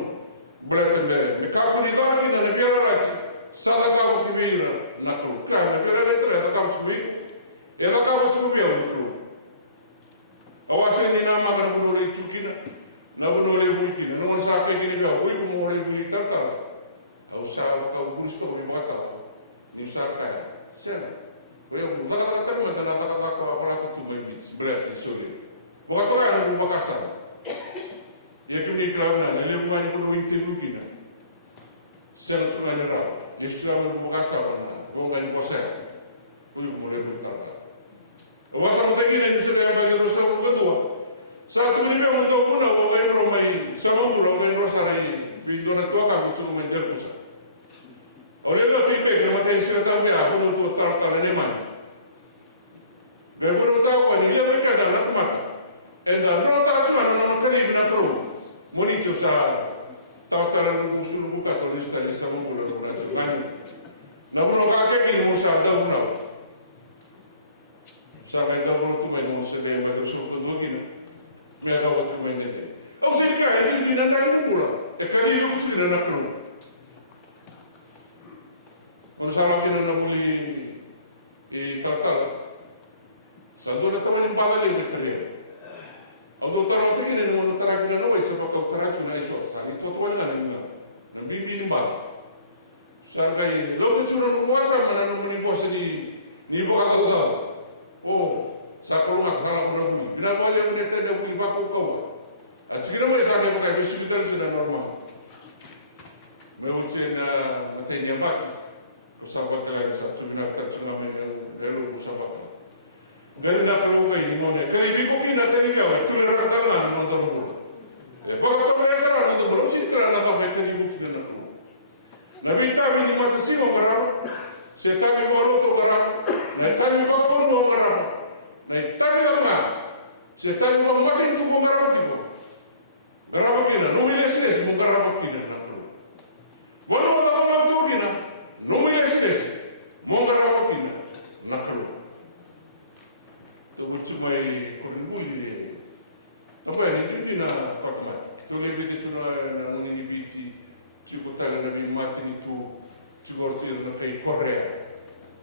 beratnya, mereka pun ikan kita negara lagi, salah kau kebira, nak lu, kan negara itu ada kau cubi, ada kau cubi yang lu. Awas ini nama kan bunuh oleh cukina, na bunuh oleh bulkina, nomor sampai gini biar, bui bunuh oleh buli tertal, awas kau burus tu beri batal, ni sarkai, sen, bui bunuh, kata mana kata kau apa tu bui berat isolasi. Bukan tu kan aku bakasar. Ya kami kelana, ni lepas ni pun inti mungkin. Sen cuma nyerah. Islam aku bakasar mana? Bukan ni kosong. Kau boleh bertanya. Awas sama tadi ni justru yang bagi dosa ketua. Satu ni memang untuk pun aku main romai. Sama mula main dosa lagi. Bidona tua kamu cuma main jerkusa. Oleh lo tipe que mata insertan dia aku untuk tahu ni mana. Beberapa tahu kan dia mereka dah mata. Enda nota cuma nama kali bina perlu. Monitor sa tahu usul buka tulis tadi sama bulan bulan cuma. Namun orang kakek ini musa dah bulan. Sampai tahu tu main musa dia bagi usul kedua gini. Mereka waktu main jadi. Kau sekarang ini jinan kali ini bulan. Kali itu kecil dan perlu. Masalah kita nak beli total. Satu dah teman yang bawa lagi berteriak. Untuk terlalu tinggi dan untuk terlalu tinggi nama sebab kau terlalu cuma iso. Sami tu tuan kan ini. Nabi bin bal. Sargai lo tu cuma puasa mana nombor puasa ni bukan terusal. Oh, sekolah masalah pun buli. Bila boleh menekan dia buli baku kau. Akhirnya mereka sampai pakai hospital sudah normal. Mungkin nanti nyambat. Kusabat lagi satu bina tercuma mengalu kusabat. Gani na kalau kai ni ngone kai bi ko kina kai ni gawa tu le rata na non to mo. E ko to me ka na to mo si ka na ka me kai bu kina na ko. Na bi ta bi ni ma to si mo gara. Se ta mi mo lo to gara. Na ta mi ko to no gara. Na ta mi ma. Se ta mi mo ma tin tu ko gara ti ko. Gara kina no ile se mo gara kina na ko. Bueno la ma to kina no ile se mo gara kina na ko. To bucumai kurunbuli tambah ni tu na kotma to lebe te tuna na ngini biti cukup tala na bi mati ni tu cugor tir na kai Korea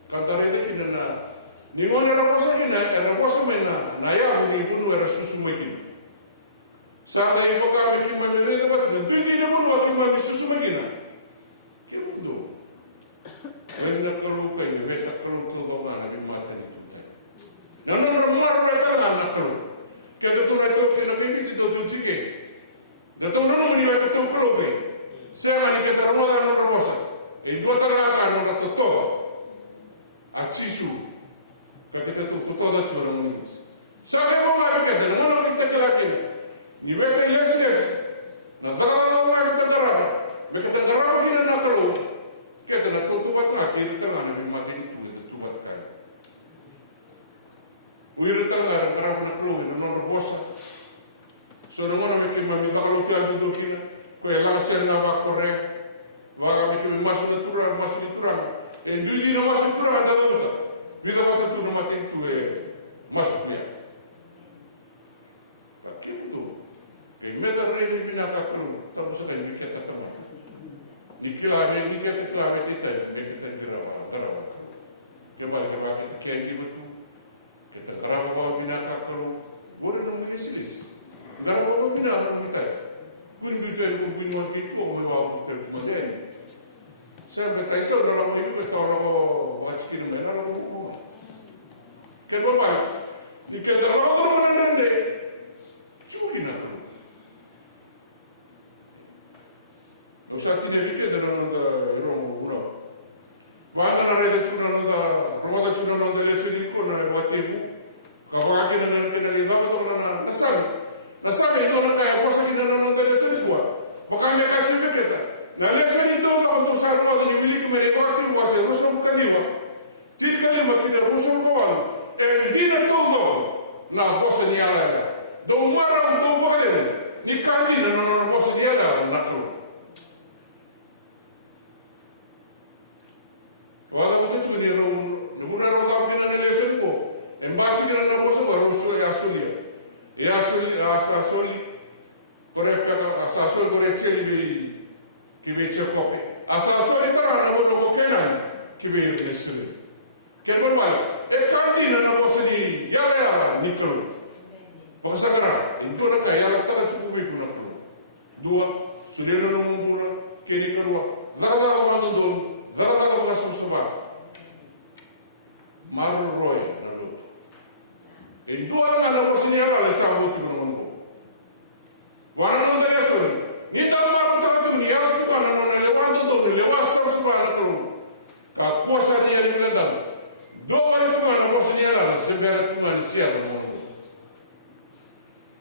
kantare te kina na ni ngone na posa kina era posa mena na ya ni bunu era susu mekin sana ipo ka mekin ma mere de bat men tindi na bunu akin ma susu mekina ke mundo wenda kalu kai weta kalu to do na bi mati ni non ramar mereka anak kalau kita tu mereka kita pergi situ tu cike, kita tu non muni mereka tu kalau pergi, saya ni kita ramah dan non ramosa, itu adalah kan orang tu toh, acisu, kita tu toh tu orang muni, saya mau apa kita, mana kita kelakin, ni mereka les, nak darah orang kita darah, mereka darah begini nak kalau, kita nak tu batang kita tengah ni mati itu tu batang. Wira tanga karapa na klo no no bossa so no mona metti ma mi falo ti andu kina ko e la senna va corre va metti mi masu na tura e ndi no masu tura da dota mi da fatto tu no matti tu e masu via perché tu e me da re ni bina ka klo ta bossa mi che ta ma ni kila me ni che ta me ti te me che ta grava che va che ti betu kita garap bawa bina kakau, boleh nak mungkin silis. Garap bawa bina nak kita. Kun duit kun binuan kita, kau membawa kita kemudian. Saya berkata isau dalam itu kita orang wajib kita mana orang semua. Kita bawa, kita dalam orang mana nande, cuma kita tu. Usah tidak kita dalam orang. Wanda na reda chuna nanda, romada chuna nanda leseni ko na watibu. Kapag kina na kina ni baka to na nasami ndo na kaya posa kina na nanda leseni ko. Baka me ka chime keta. Na leseni ndo na ndo sa ro ni wili ko mere wati wa se roso mukaliwa. Tilkalima kina roso ko wa. E dina todo na posa ni ala. Do mara ndo wakale. Ni kandina na posa ni ala na ko. Wala ko tu ni ro nuna ro da bina na lesson ko embasi na na boso ro so ya soli pare ka asasol gore cheli ki be chekope asasol tara na bono ko kenan ki be lesson ke bon mal e kandina na boso ni yala nikolo bakasagra into na ka yala ta chu be ku na ko dua sulena no mundura ke ni karwa dara mando don Zara bukan semua, maru roy nalu. Itu orang ada posisi yang ada sambut itu menunggu. Warna nanda lesson, ni tamar kita tu ni yang tu kan nanda lewat tu lewat semua anak tu. Kau puasa dia ni bilang, dua kali tu kan posisi yang ada sebenarnya tu kan siapa menunggu.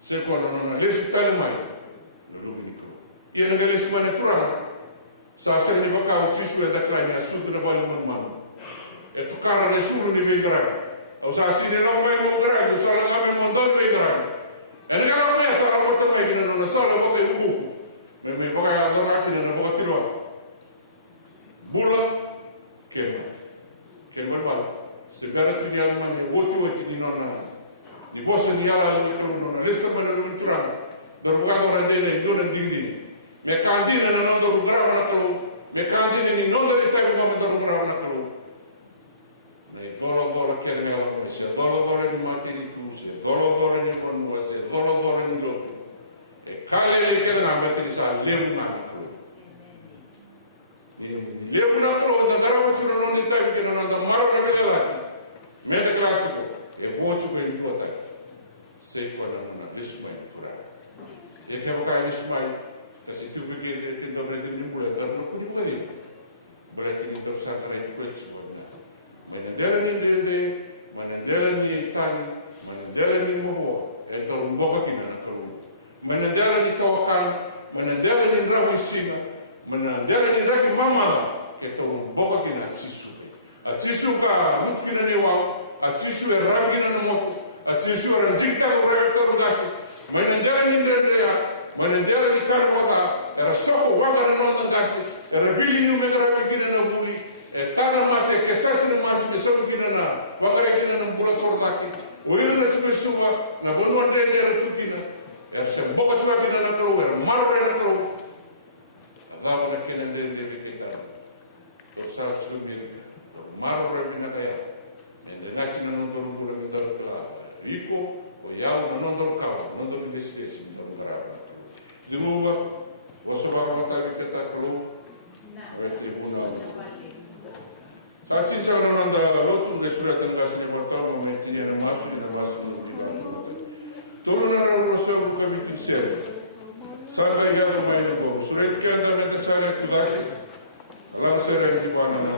Sekolah nanda lesson kali mai, lalu itu. Ia negara lesson mana turang. Sasa ni baka utsisu ya daklani asudu na bali mama. E tukara na suru ni vengra. Au sa sine no mai mo gra, au sa la mai mo don vengra. E nga no mai sa la mo ta mai na sa la mo ke uku. Me baka ya dora ki na baka tilo. Bula kema mal. Segala tu yang mana wotu ni nona. Ni bosa ni ala ni kru nona. Lesta mana lu turang. Darugado rendene ndona dingdi. Me kandina na non do grava na klo, me kandina ni non do ritavi no do grava na klo. Me volo che ne ho, se volo ni mati di tu, se volo ni con noi, se volo ni lo. E kale le che na mati di sa le na klo. Le una klo da grava ci non ritavi che non anda maro na vedati. Me de classico e posso che in tuota. Se quella non lesmai pura. E che voca lesmai kasi tu pergi kita berada di mulai karena aku di mana berarti kita tersangka itu kuat sebabnya mana dalam ini mana dalam ini tanya ni raki mama ke tong boka kina atisu. Atisu ka mut kina ni wau, atisu e rami kina na motu, atisu e ranjikta ko raya torongasi. Menendela ni ndendea, menendela ni karwaga, era soko wanga na nonta gasi, era bili ni umegara kina na buli, e kana masi ke sasi na masi me sabu kina na wakara kina na bula tortaki. Oiru na tuke suwa na bonu ndendera tukina. Er sem boka tswa kina na klo era marbre na klo. Agama na kina ndendera kita. Dosa tswa kina. Marbre kina kaya. Ende ngachi na nontor bula medal kla. Iko o yao na nontor kawa, nontor investigation na mugara. Dimuga wasoba mata kita klo. Rete buna. Atin sa nonanda lotu de surat ngas ni portal mo metia na mafu na mafu. Todo na ro so buka bikin sel. Sanga ya do mai no bo. Surat kan da menta sanga kulashi. Lang sera di mana na.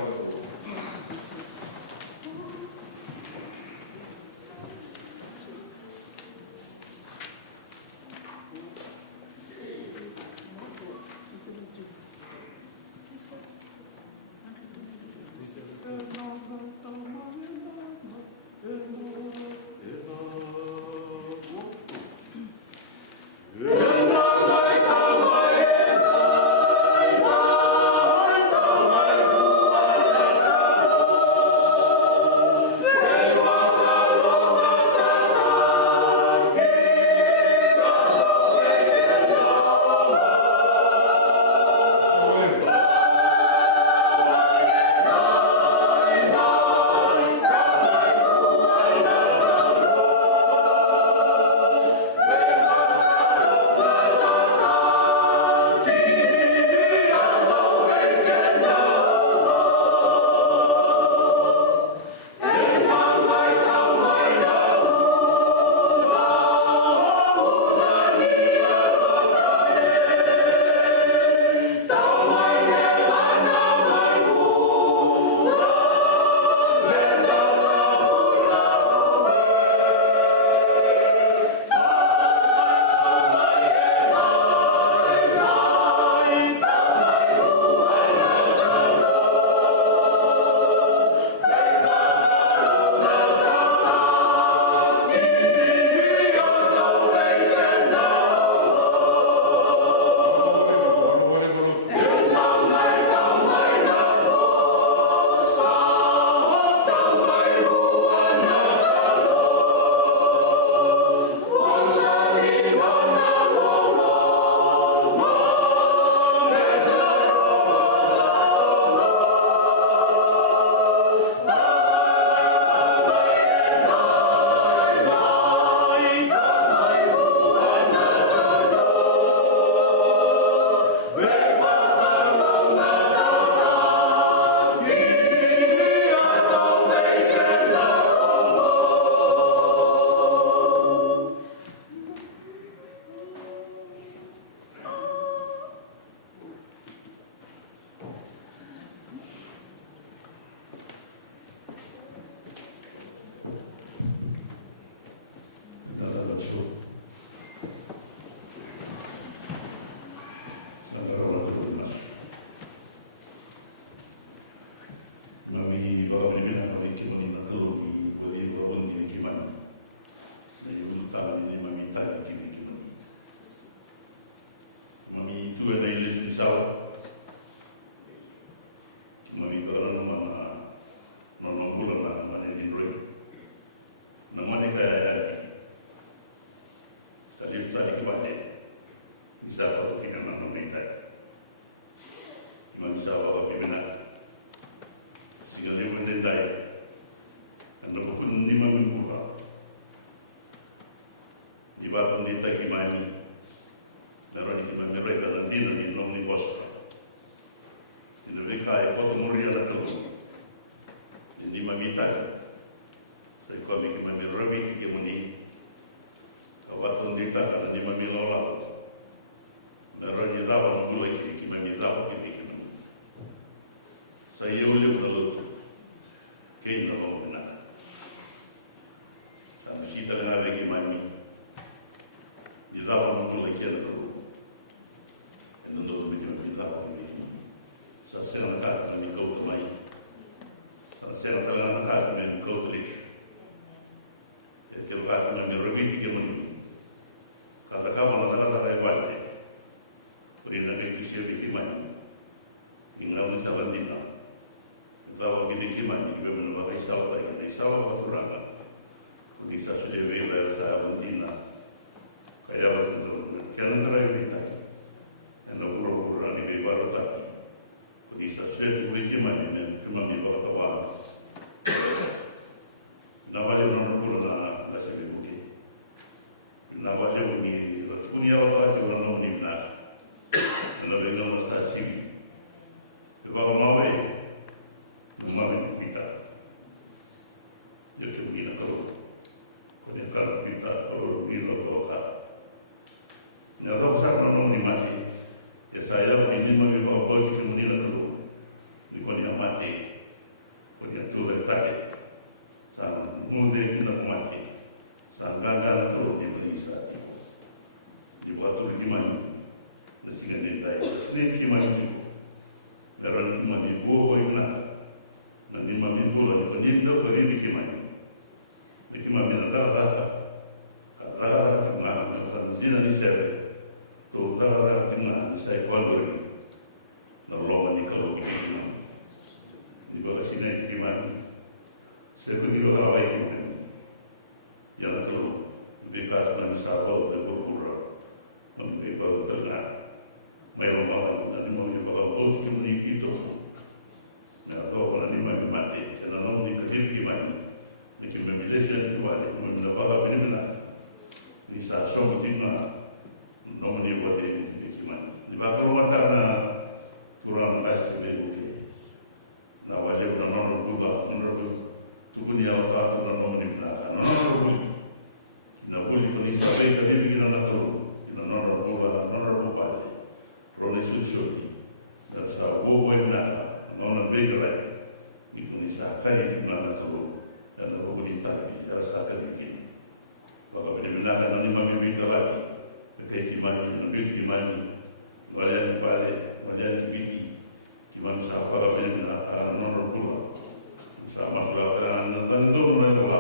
salandina. Tahu gini kimani kita menubakai salah kita salah baturanga. Kuni sasudah bela salandina. Kaya waktu jangan terakhir kita. Anda pura-pura ni baru tak. Kuni sasudah boleh kimani dan cuma membawa tawar. Nawale pura la sebi buki. Nawale kuni awak tu orang ni benar. Anda dengar masa sih. Bawa mawe, mawe kita. Jadi kita kalau kita kalau bila kita, nyata besar orang ni mati. Ya saya ini mawe bawa bawa kita kalau dia mati, dia tu tertarik. Sang muda kita mati, sang ganda kalau dia berisa. Dibuat tu di mana? Nasi gandeng tadi, sedikit di mana tu? Dalam kimani buah ina, nanti mami bulan penyinta beri di kimani. Di kimani ada tengah, bukan jina ni saya, tu ada tengah saya kualoi. Nolong ni kalau di kimani, di bawah sini di kimani, saya pergi luar baik kimani. Yang kalau dekat dengan sahabat terburuk, mami baru tengah. Mayo malam nanti mau juga bawa cuma ni itu. Nah, kalau nanti mau mati, senang ni kerja gimana? Ni cuma milisen tu ada, cuma nak bawa benar-benar. Ni sasong tinggal, nombor ni buat ini gimana? Di bakal rumah tanah kurang bas begitu. Nah, wajib nombor juga, nombor tu punya apa tu nombor ni benar. Nombor boleh, nak boleh pun sampai kerja kita nak tahu. Nombor dua, nombor empat. Rone suci, dan sahabu benar, nona begal, itu nisah kaya di mana tu, dan aku ditagi, rasa kaya. Bapa benar kan ni mami minta lagi, kaya di mana, walian balik, walian biti, di mana sahabat benar, nona pula, sama sudah terang, tentu nona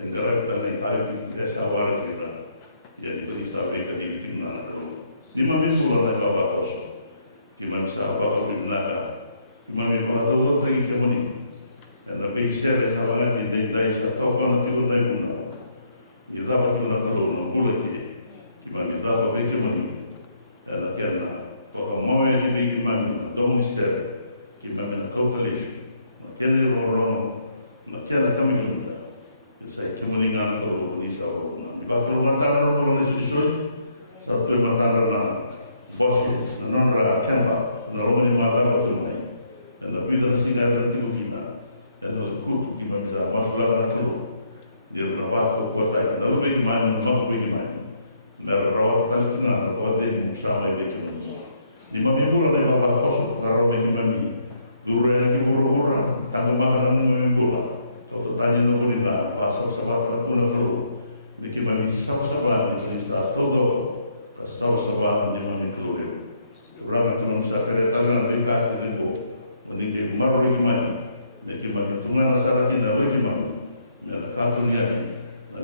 tenggerak tanah tahu, desa waris kita, jadi penisah begal di mana tu. Di mana suara bapa kosong, di mana sahabat benar, di mana bapa tahu pergi ke mana, dan lebih share sahabat ini dan saya tahu kalau nanti pun naik guna, di zaman itu nak kalau boleh tidak, di mana zaman pergi ke mana, dan akhirnya kalau mau yang di mana, tahu share, di mana kau terlepas, akhirnya orang, akhirnya kami guna, saya cuma ingat kalau di sahabat, di bakal mantan orang susun. Satu mata dalam bosnya, non rakyat, non mata batu ni, dan lebih dari sini ada tiga kita, dan kutu kita bisa masuk dalam tu, dia berawat kota, dan lebih mana, mampu bagaimana, dan rawat tali tengah, rawat ini bersama ini cuma. Di mana bulan yang awal kosong, kalau bagaimana, turun lagi pura-pura, tangga makanan bulan, kalau tanya nombor pasal sahabat pun terlalu, bagaimana sahabat ini satu sahabat ni mana keluar. Orang tu masa kerja tangan mereka itu meninggal maru lagi mana, mereka mana sungai nasara kita lagi mana, mana kantor ni,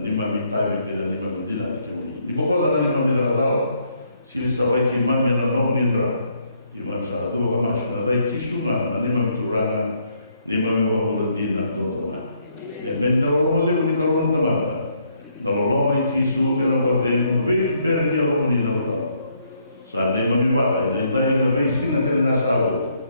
ni mana minta kita ni mana dina kita ni. Di bawah sana ni mana kita tahu, sini sampai kimam yang nak nindra, kimam satu apa masuk, ada tisu mana, ni mana turun, ni mana bawa dina turun. Yang mana orang boleh beri kalau orang teman. Kalau orang tisu kalau bertemu, berani orang ni nak tahu. Saat dia menimba, dia tanya kepada sini kita nak sahabat.